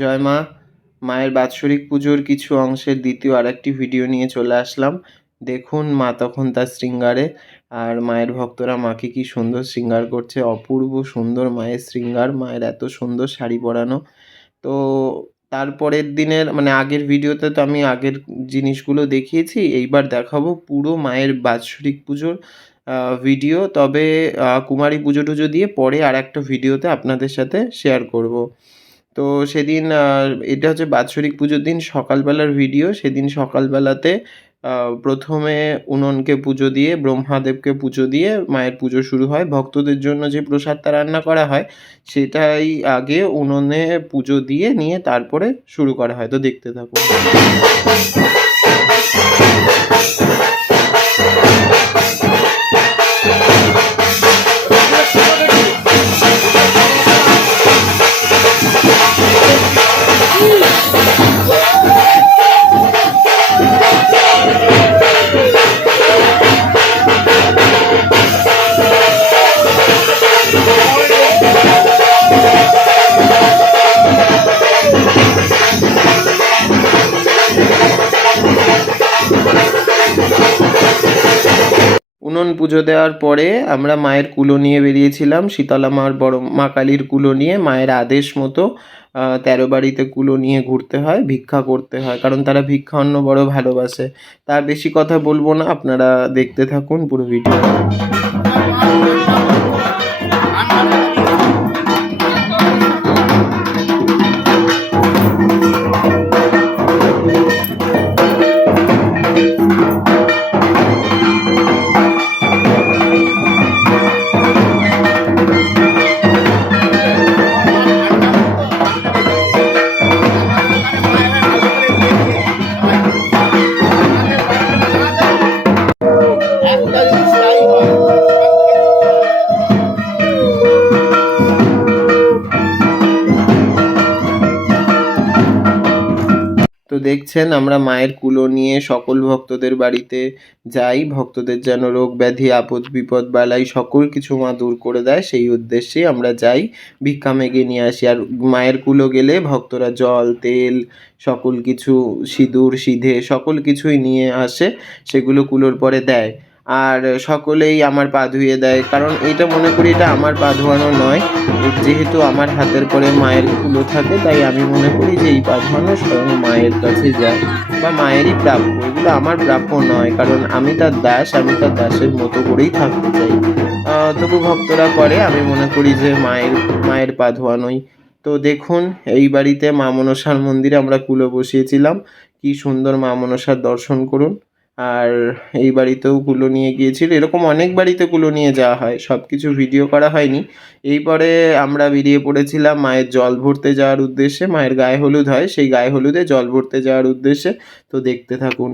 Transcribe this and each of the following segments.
জয় মা। মায়ের বাৎসরিক পুজোর কিছু অংশের দ্বিতীয় আরেকটি ভিডিও নিয়ে চলে আসলাম। দেখুন মা তখন তার শৃঙ্গারে, আর মায়ের ভক্তরা মাকে কি সুন্দর শৃঙ্গার করছে। অপূর্ব সুন্দর মায়ের শৃঙ্গার, মায়ের এত সুন্দর শাড়ি পরানো। তো তারপরের দিনের মানে আগের ভিডিওতে তো আমি আগের জিনিসগুলো দেখিয়েছি, এইবার দেখাবো পুরো মায়ের বাৎসরিক পুজোর ভিডিও। তবে কুমারী পুজো টুজো দিয়ে পরে আরেকটা ভিডিওতে আপনাদের সাথে শেয়ার করব। তো সেদিন এটা হচ্ছে বাৎসরিক পুজোর দিন সকালবেলার ভিডিও। সেদিন সকালবেলাতে প্রথমে উনুনকে পুজো দিয়ে, ব্রহ্মাদেবকে পুজো দিয়ে মায়ের পুজো শুরু হয়। ভক্তদের জন্য যে প্রসাদটা রান্না করা হয় সেটাই আগে উনুনে পুজো দিয়ে নিয়ে তারপরে শুরু করা হয়। তো দেখতে থাকুন। উনুন পুজো দেওয়ার পরে আমরা মায়ের কুলো নিয়ে বেরিয়েছিলাম। শীতলা মার বড় মা কালীর কুলো নিয়ে মায়ের আদেশ মতো 13 বাড়িতে কুলো নিয়ে ঘুরতে হয়, ভিক্ষা করতে হয়, কারণ তারা ভিক্ষা অন্ন বড় ভালোবাসে। তা বেশি কথা বলবো না, আপনারা দেখতে থাকুন পুরো ভিডিও। তো দেখছেন আমরা মায়ের কুলো নিয়ে সকল ভক্তদের বাড়িতে যাই, ভক্তদের যেন রোগ ব্যাধি আপদ বিপদ বালাই সকল কিছু মা দূর করে দেয়, সেই উদ্দেশ্যেই আমরা যাই, ভিক্ষা মেগে নিয়ে আসি। আর মায়ের কুলো গেলে ভক্তরা জল তেল সকল কিছু, সিঁদুর সিধে সকল কিছুই নিয়ে আসে, সেগুলো কুলোর পরে দেয়। আর সকলেই আমার পা ধুয়ে দেয়, কারণ এটা মনে করি এটা আমার পা ধোয়ানো নয়, যেহেতু আমার হাতের পরে মায়ের কুলো থাকে, তাই আমি মনে করি যে এই পা ধোয়ানো স্বয়ং মায়ের কাছে যায় বা মায়েরই প্রাপ্য। এগুলো আমার প্রাপ্য নয়, কারণ আমি তার দাস, আমি তার দাসের মতো করেই থাকতে চাই। তবু ভক্তরা করে, আমি মনে করি যে মায়ের পা ধোয়ানোই। তো দেখুন এই বাড়িতে মা মনসার মন্দিরে আমরা কুলো বসিয়েছিলাম, কি সুন্দর মা মনসার দর্শন করুন। আর এই বাড়িতেও কুলো নিয়ে গিয়েছিল, এরকম অনেক বাড়িতে কুলো নিয়ে যাওয়া হয়, সব কিছু ভিডিও করা হয়নি। এরপরে আমরা বেরিয়ে পড়েছিলাম মায়ের জল ভরতে যাওয়ার উদ্দেশ্যে। মায়ের গায়ে হলুদ হয়, সেই গায়ে হলুদে জল ভরতে যাওয়ার উদ্দেশ্যে। তো দেখতে থাকুন।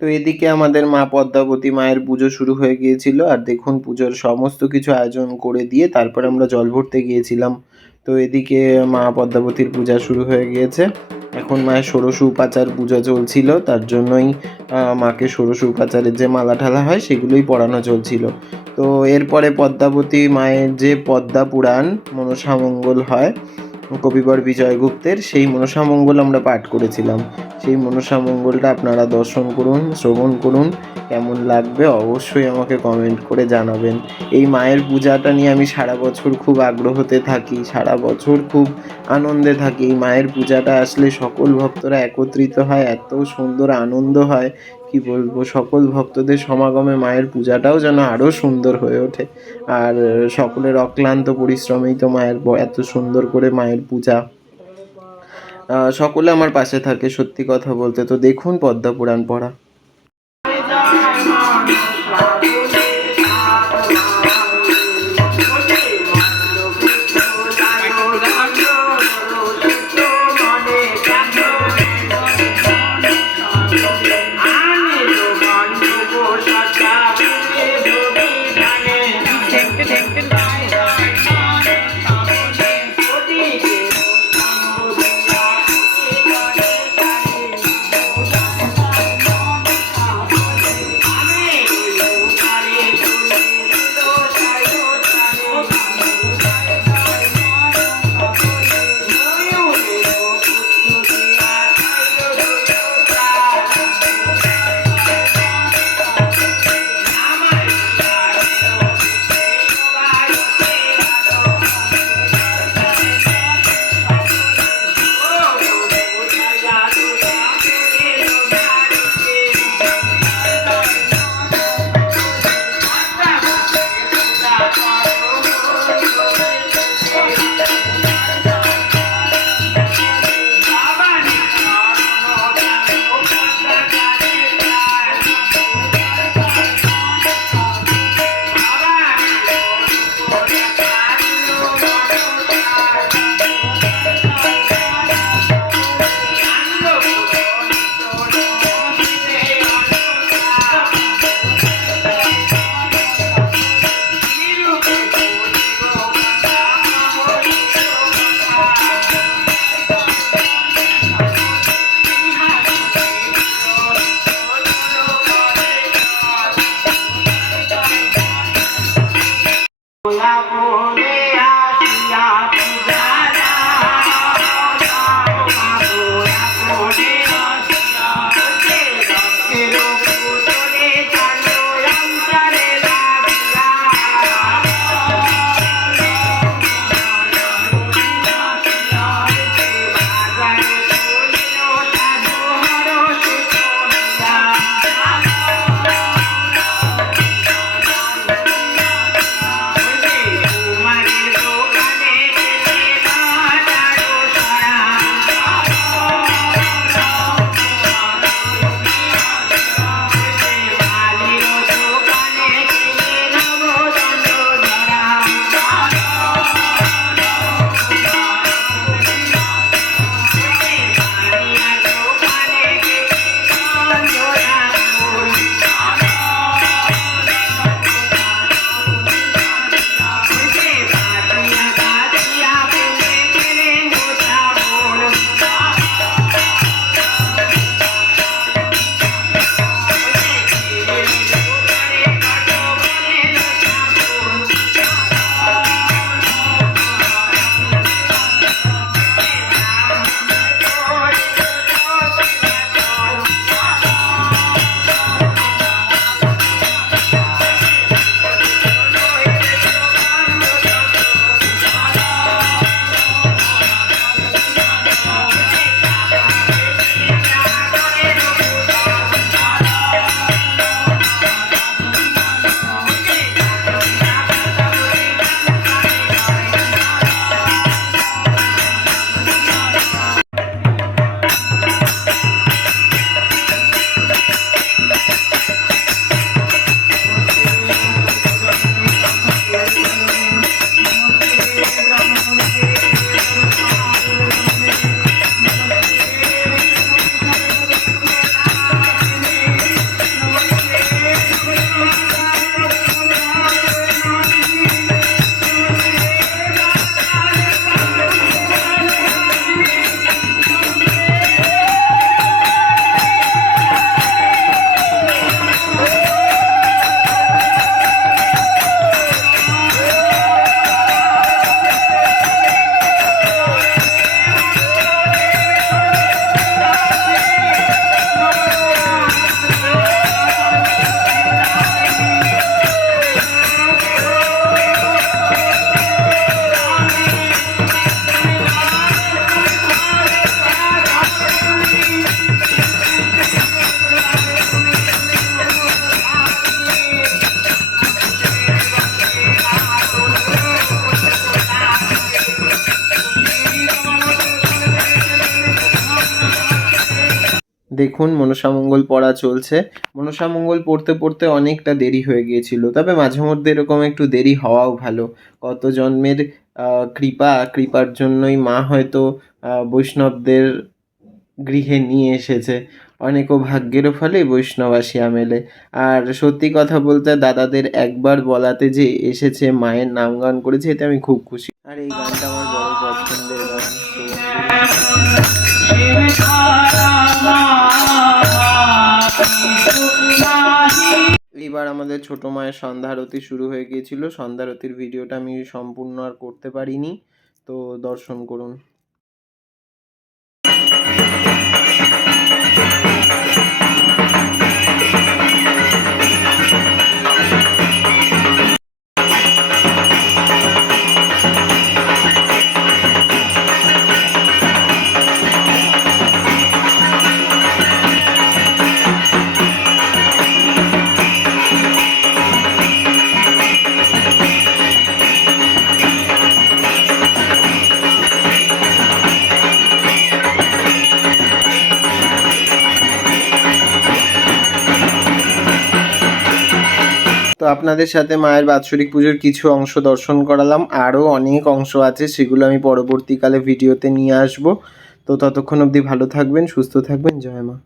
তো এদিকে আমাদের মা পদ্মাবতী মায়ের পুজো শুরু হয়ে গিয়েছিল, আর দেখুন পুজোর সমস্ত কিছু আয়োজন করে দিয়ে তারপরে আমরা জল ভরতে গিয়েছিলাম। তো এদিকে মা পদ্মাবতীর পূজা শুরু হয়ে গিয়েছে। এখন মায়ের ষোড়শ উপাচার পূজা চলছিল, তার জন্যই মাকে ষোড়শ উপাচারের যে মালা ঠালা হয় সেগুলোই পরানো চলছিল। তো এরপরে পদ্মাবতী মায়ের যে পদ্মা পুরাণ মনসামঙ্গল হয় কবিবর বিজয় গুপ্তের, সেই মনসামঙ্গল আমরা পাঠ করেছিলাম। সেই মনসামঙ্গলটা আপনারা দর্শন করুন, শ্রবণ করুন, কেমন লাগবে অবশ্যই আমাকে কমেন্ট করে জানাবেন। এই মায়ের পূজাটা নিয়ে আমি সারা বছর খুব আগ্রহতে থাকি, সারা বছর খুব আনন্দে থাকি। এই মায়ের পূজাটা আসলে সকল ভক্তরা একত্রিত হয়, এত সুন্দর আনন্দ হয় কি বলবো। সকল ভক্তদের সমাগমে মায়ের পূজাটাও যেন আরও সুন্দর হয়ে ওঠে। আর সকলের অক্লান্ত পরিশ্রমেই তো মায়ের এত সুন্দর করে মায়ের পূজা। সকলে আমার পাশে থাকে সত্যি কথা বলতে। তো দেখুন পদ্মা পুরাণ পড়া। দেখুন মনসামঙ্গল পড়া চলছে। মনসামঙ্গল পড়তে পড়তে অনেকটা দেরি হয়ে গিয়েছিল, তবে মাঝে মধ্যে এরকম একটু দেরি হওয়াও ভালো। কত জন্মের কৃপার জন্যই মা হয়তো বৈষ্ণবদের গৃহে নিয়ে এসেছে। অনেকও ভাগ্যেরও ফলে বৈষ্ণব আসিয়া মেলে। আর সত্যি কথা বলতে দাদাদের একবার বলাতে যে এসেছে, মায়ের নাম গান করেছে, এতে আমি খুব খুশি। আর এই গানটা আমার বড় পছন্দের গান। এবার আমাদের ছোট মায়ের সন্ধ্যারতি শুরু হয়ে গিয়েছিল। সন্ধ্যারতির ভিডিওটা আমি সম্পূর্ণ আর করতে পারিনি, তো দর্শন করুন। তো আপনাদের সাথে মায়ের বাৎসরিক পুজোর কিছু অংশ দর্শন করালাম। আরও অনেক অংশ আছে, সেগুলো আমি পরবর্তীকালে ভিডিওতে নিয়ে আসবো। তো ততক্ষণ অবধি ভালো থাকবেন, সুস্থ থাকবেন। জয় মা।